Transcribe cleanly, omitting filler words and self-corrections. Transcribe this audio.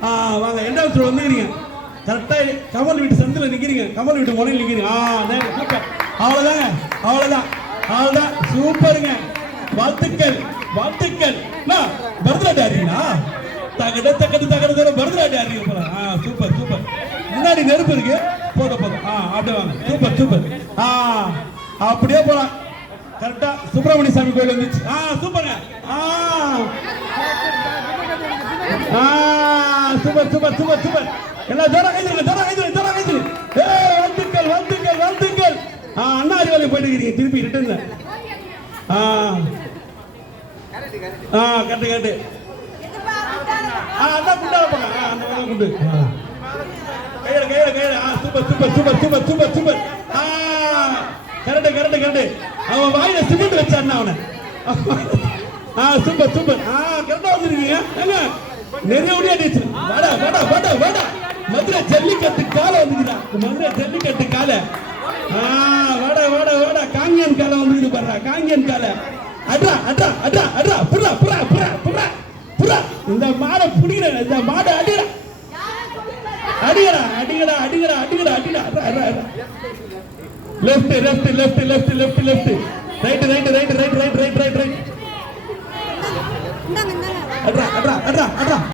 வாங்க ரெண்டாவது சுற்று வந்துக்கிறீங்க கரெக்டாக கமல் வீட்டு சந்தில் நிற்கிறீங்க கமல் வீட்டு முனையில் நிற்கிறீங்க சூப்பர் அவ்வளோதாங்க அவ்வளோதான் சூப்பருங்க வாழ்த்துக்கள் பரதநாட்டியம் ஆடுறீங்களா தகடு பரதநாட்டியம் ஆடுறீங்க போல சூப்பர் முன்னாடி நெருப்பு இருக்கு போதும் அப்படியே வாங்க சூப்பர் அப்படியே போலாம் கரெக்டா சுப்பிரமணிய சாமி கோயில் வந்துச்சு சூப்பருங்க சூப்பர் எல்லாம் ஜோரா கைது வாழ்த்துக்கள் அண்ணா அறிவாலயம் போயிட்டு இருக்கீங்க திருப்பி ரிட்டர்ன் கரெக்ட் அண்ணா குண்டா வைப்பாங்க அந்த குண்டு கையில சூப்பர் கரெக்ட் அவன் வாயில சிமெண்ட் வச்சான் அவனை சூப்பர் கரெக்டா வந்துருக்கீங்க நிறைய ஒடியா டீச்சு வாடா மதுரை ஜல்லிக்கட்டு காலை வந்துக்குதா வாடா காங்கியன் காலை வந்துக்குது பாடுறா காங்கியன் காலை அட்ரா புறா இந்த மாடை புடிக்கிற இந்த மாடை அடிங்கடா லெஃப்ட் ரைட் அட்ரா